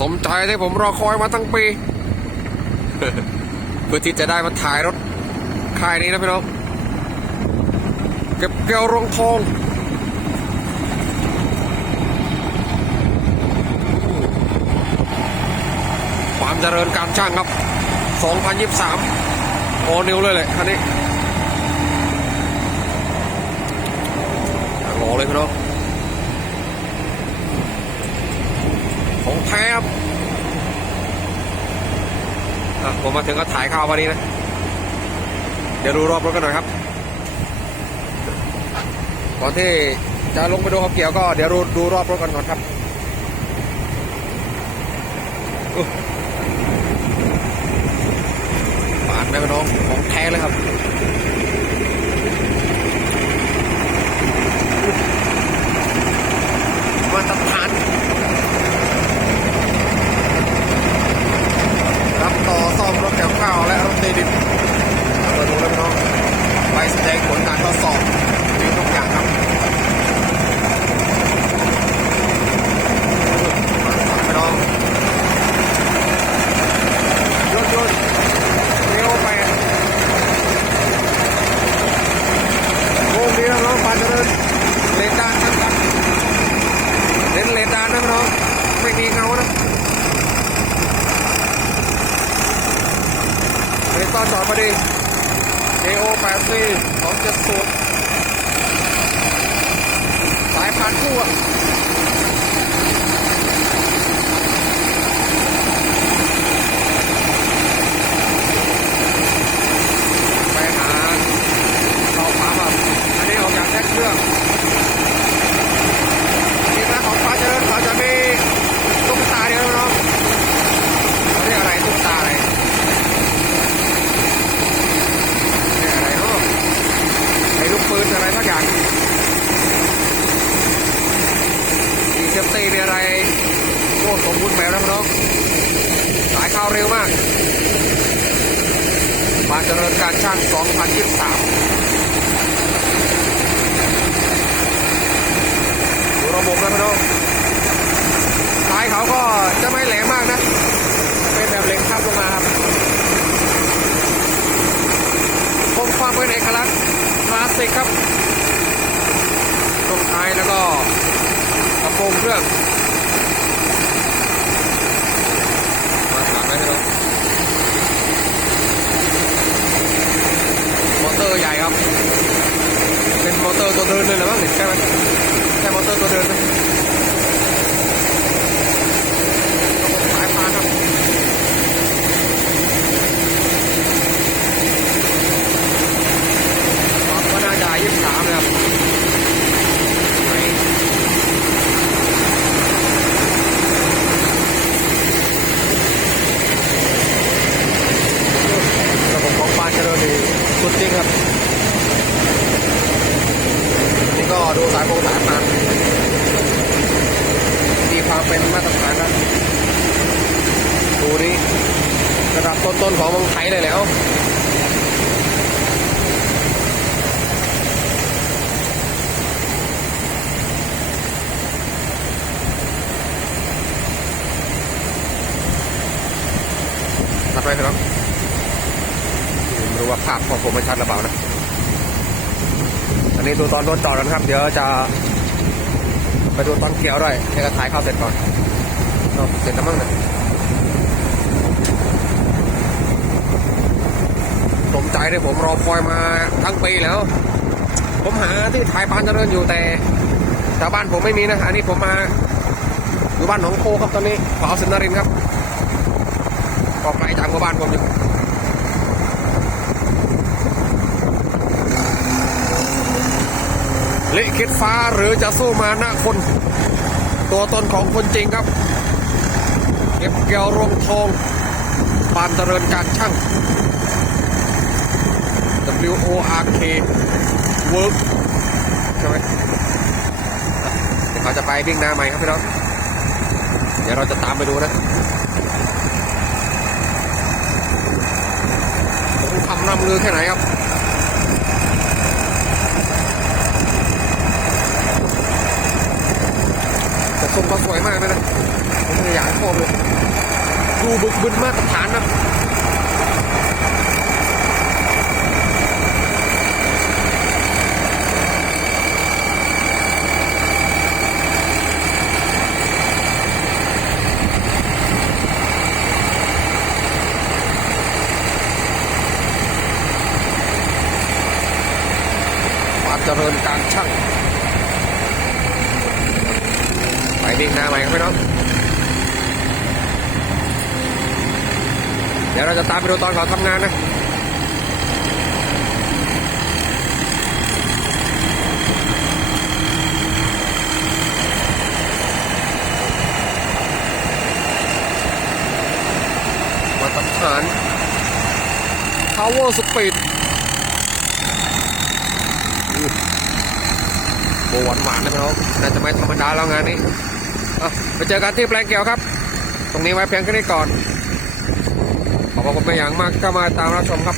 สมใจที่ผมรอคอยมาตั้งปี เพื่อที่จะได้มาถ่ายรถค่ายนี้นะพี่น้องเก็บเกี่ยวรองทองความเจริญการช่างครับ 2023 โอนิวเลยแหละคันนี้รอเลยพี่น้อง ของแท้ครับผมมาถึงก็ถ่ายข่าววันนี้นะ เดี๋ยวดูรอบรถกันหน่อยครับก่อนที่จะลงไปดูขับเกี่ยวก็เดี๋ยวดูดูรอบรถกันก่อนครับอุ๊ยปาดแม่พี่น้องของแท้เลยครับ มาตรฐาน รับต่อซ่อมรถแถวข้าวและรถตีดินมาดูแล้วพี่น้องไปแสดงผลการทดสอบมีทุกอย่างครับมาสั่งพี่น้องยนต์ยนต์เลี้ยวไปโอ้ดีนะน้องปานเจริญเลนดานทั้งครับเน้นเลนดานนะพี่น้องไม่มีเงานะ อันนี้ต้อนจอดพอดี AO 8 4 2 7 0สายพานคู่อะไปหาเข้าปั๊มอะอันนี้ออกจากแท็กเครื่องทีมงานของฟ้าเจริญเขาจะมีตุ๊กตาเดียวนะน้องเขาเรียกอะไรตุ๊กตาอะไร เนี่ยอะไรเนาะไอ้ลูกปืนอะไรทักอย่าง อีเซฟตี้เนี่ยอะไรโอ้สมบูรณ์แบบแล้วน้องสายเข้าเร็วมากบานเจริญการช่าง 2023ดูระบบแล้วน้องสายเขาก็จะไม่แหลมมากนะ เป็นแบบเหล็กทับลงมาครับคงความเป็นเอกลักษณ์คลาสสิกครับตรงท้ายแล้วก็ กระโปรงเครื่องมาถามไหมครับมอเตอร์ใหญ่ครับ เป็นมอเตอร์ตัวเดินเลยเหรือมั้งใช่ไหมใช่มอเตอร์ตัวเดินไหมระบบสายพานครับ ครับก็น่าจะยี่สิบสามนะครับไประบบของปานเจริญดีสุดจริงครับ นี่ก็ดู สายโครายพามีความเป็นมาตรฐานครับดูนี่ระดับต้นๆของเมืองไทยเลยแล้วชัดไหมครับไม่รู้ว่าภาพของผมไม่ชัดหรือเปล่านะ นนี้ดูตอนรถจอดกันครับ เดี๋ยวจะ ไปดูตอนเกี่ยวด้วยให้กระถ่ายเข้าเสร็จก่อนเสร็จแล้วมั้งเนี่ยสมใจเลยผมรอคอยมาทั้งปีแล้ว ผมหาที่ถ่ายปานเจริญอยู่แต่ชาวบ้านผมไม่มีนะอันนี้ผมมาอยู่บ้านหนองโคครับตอนนี้ขวาวสินนรินครับออกไกลจากหมู่บ้านผมอยู่ ลิขิตฟ้าหรือจะสู้มาหน้าคน ตัวตนของคนจริงครับ เก็บเกี่ยวรวงทองปานเจริญการช่าง W O R K Work ใช่ไหมเดี๋ยวเขาจะไปวิ่งหน้าใหม่ครับพี่น้องเดี๋ยวเราจะตามไปดูนะผมทำน้ำลือแค่ไหนครับ แต่ทรงเขา สวยมากเลยนะผมอยากให้พ่อเลยดูบึกบึนมาตรฐานนะควาเจริญการช่างิงหน้าใหม่ครับพี่น้องเดี๋ยวเราจะตามไปดูตอนเขาทำงานนะมาตรฐาน power speed โบหวานหวานนะพี่น้องน่าจะไม่ธรรมดาแล้วงานนี้ ไปเจอกันที่แปลงเกี่ยวครับ ตรงนี้ไว้เพียงแค่นี้ก่อน ขอบคุณเป็นอย่างมากที่เข้ามาตามรับชมครับ